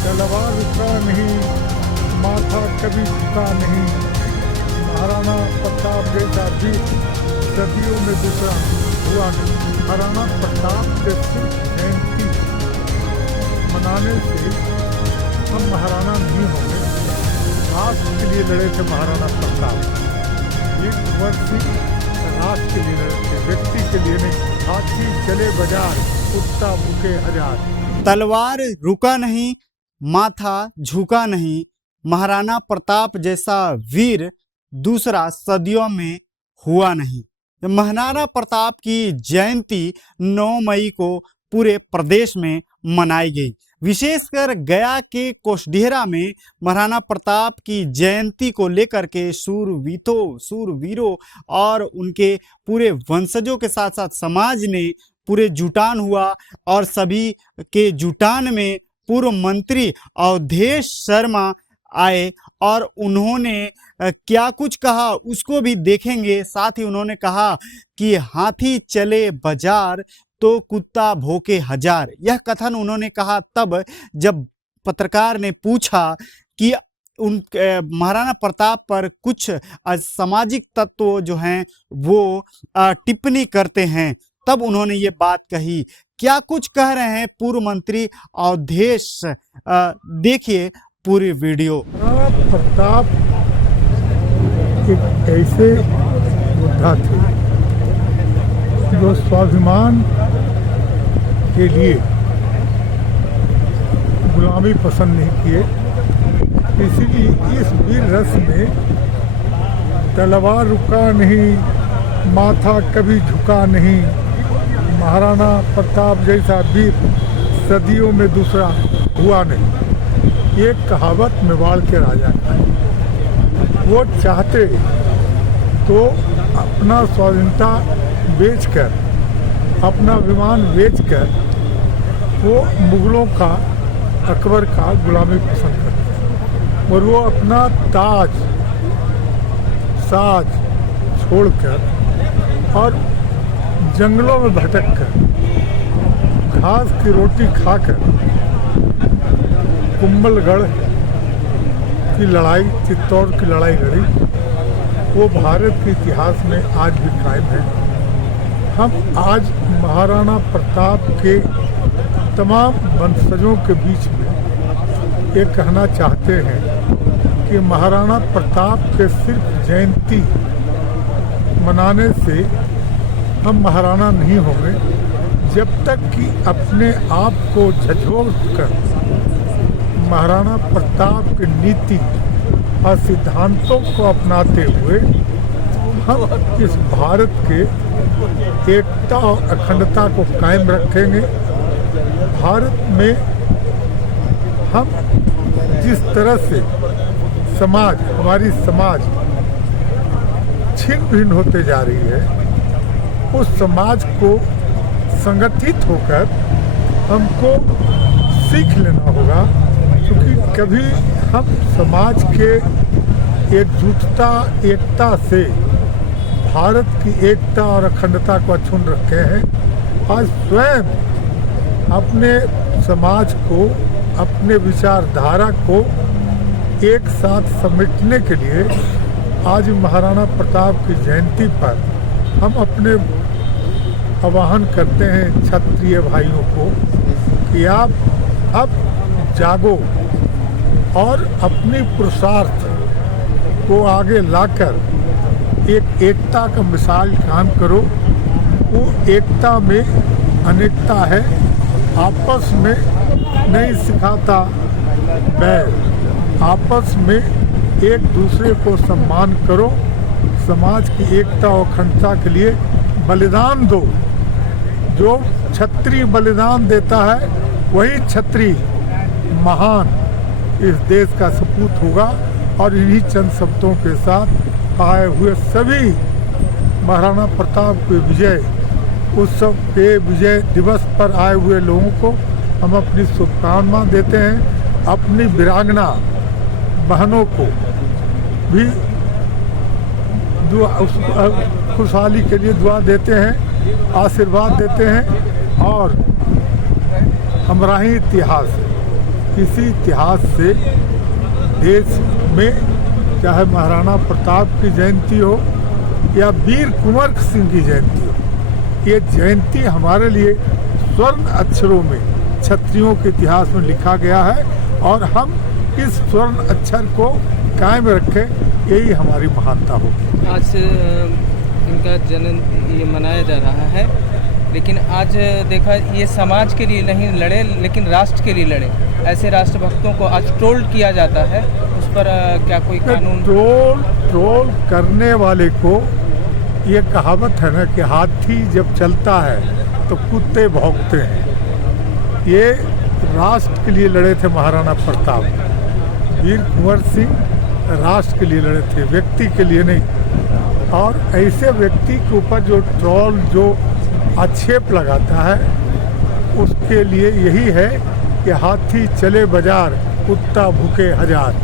तलवार रुका नहीं, माथा कभी झुका नहीं। महाराणा प्रताप जैसा भी सदियों में दूसरा हुआ नहीं। महाराणा प्रताप के सिर्फ जयंती मनाने से हम महाराणा नहीं होंगे। राष्ट्र के लिए लड़े थे महाराणा प्रताप। एक वर्ष राष्ट्र के लिए लड़े थे, व्यक्ति के लिए नहीं। हाथी चले बाजार, कुत्ता भूखे हजार। तलवार रुका नहीं, माथा झुका नहीं। महाराणा प्रताप जैसा वीर दूसरा सदियों में हुआ नहीं। महाराणा प्रताप की जयंती 9 मई को पूरे प्रदेश में मनाई गई। विशेषकर गया के कोषढेरा में महाराणा प्रताप की जयंती को लेकर के शूरवीरों और उनके पूरे वंशजों के साथ साथ समाज ने पूरे जुटान हुआ। और सभी के जुटान में पूर्व मंत्री अवधेश शर्मा आए और उन्होंने क्या कुछ कहा उसको भी देखेंगे। साथ ही उन्होंने कहा कि हाथी चले बाजार तो कुत्ता भौंके हजार। यह कथन उन्होंने कहा तब जब पत्रकार ने पूछा कि उन महाराणा प्रताप पर कुछ असामाजिक तत्व जो हैं वो टिप्पणी करते हैं, तब उन्होंने ये बात कही। क्या कुछ कह रहे हैं पूर्व मंत्री अवधेश, देखिए पूरी वीडियो। प्रताप एक ऐसे योद्धा थे जो स्वाभिमान के लिए गुलामी पसंद नहीं किए। इसीलिए इस वीर रस में तलवार रुका नहीं, माथा कभी झुका नहीं। महाराणा प्रताप जैसा वीर सदियों में दूसरा हुआ नहीं। ये कहावत मेवाड़ के राजा का है। वो चाहते तो अपना स्वाधीनता बेचकर, अपना विमान बेचकर वो मुगलों का, अकबर का गुलामी पसंद करते और वो अपना साज छोड़कर और जंगलों में भटककर घास की रोटी खाकर कुंभलगढ़ की लड़ाई, चित्तौड़ की लड़ाई लड़ी। वो भारत के इतिहास में आज भी कायम है। हम आज महाराणा प्रताप के तमाम वंशजों के बीच में ये कहना चाहते हैं कि महाराणा प्रताप के सिर्फ जयंती मनाने से हम महाराणा नहीं होंगे जब तक कि अपने आप को झकझोर कर महाराणा प्रताप की नीति और सिद्धांतों को अपनाते हुए हम इस भारत के एकता और अखंडता को कायम रखेंगे। भारत में हम जिस तरह से समाज, हमारी समाज छिन्न भिन्न होते जा रही है, उस समाज को संगठित होकर हमको सीख लेना होगा। क्योंकि कभी हम समाज के एकता से भारत की एकता और अखंडता को अक्षुण्ण रखे हैं। आज स्वयं अपने समाज को, अपने विचारधारा को एक साथ समेटने के लिए आज महाराणा प्रताप की जयंती पर हम अपने आह्वान करते हैं क्षत्रिय भाइयों को कि आप अब जागो और अपनी पुरुषार्थ को आगे लाकर एक एकता का मिसाल कायम करो। वो एकता में अनेकता है, आपस में नहीं सिखाता बैर, आपस में एक दूसरे को सम्मान करो। समाज की एकता और अखंडता के लिए बलिदान दो। जो क्षत्रिय बलिदान देता है वही क्षत्रिय महान इस देश का सपूत होगा। और इन्हीं चंद शब्दों के साथ आए हुए सभी महाराणा प्रताप के विजय उत्सव के विजय दिवस पर आए हुए लोगों को हम अपनी शुभकामना देते हैं। अपनी वीरांगना बहनों को भी दुआ, खुशहाली के लिए दुआ देते हैं, आशीर्वाद देते हैं। और हमारा ही इतिहास किसी इतिहास से देश में, चाहे महाराणा प्रताप की जयंती हो या वीर कुंवर सिंह की जयंती हो, ये जयंती हमारे लिए स्वर्ण अक्षरों में क्षत्रियों के इतिहास में लिखा गया है और हम इस स्वर्ण अक्षर को कायम रखें, यही हमारी महानता होगी। आज इनका जन्म ये मनाया जा रहा है, लेकिन आज देखा ये समाज के लिए नहीं लड़े लेकिन राष्ट्र के लिए लड़े। ऐसे राष्ट्रभक्तों को आज ट्रोल किया जाता है, उस पर क्या कोई कानून? ट्रोल करने वाले को, ये कहावत है ना कि हाथी जब चलता है तो कुत्ते भौंकते हैं। ये राष्ट्र के लिए लड़े थे महाराणा प्रताप, वीर कुंवर सिंह राष्ट्र के लिए लड़े थे, व्यक्ति के लिए नहीं। और ऐसे व्यक्ति के ऊपर जो ट्रोल, जो आक्षेप लगाता है, उसके लिए यही है कि हाथी चले बाजार, कुत्ता भूखे हजार।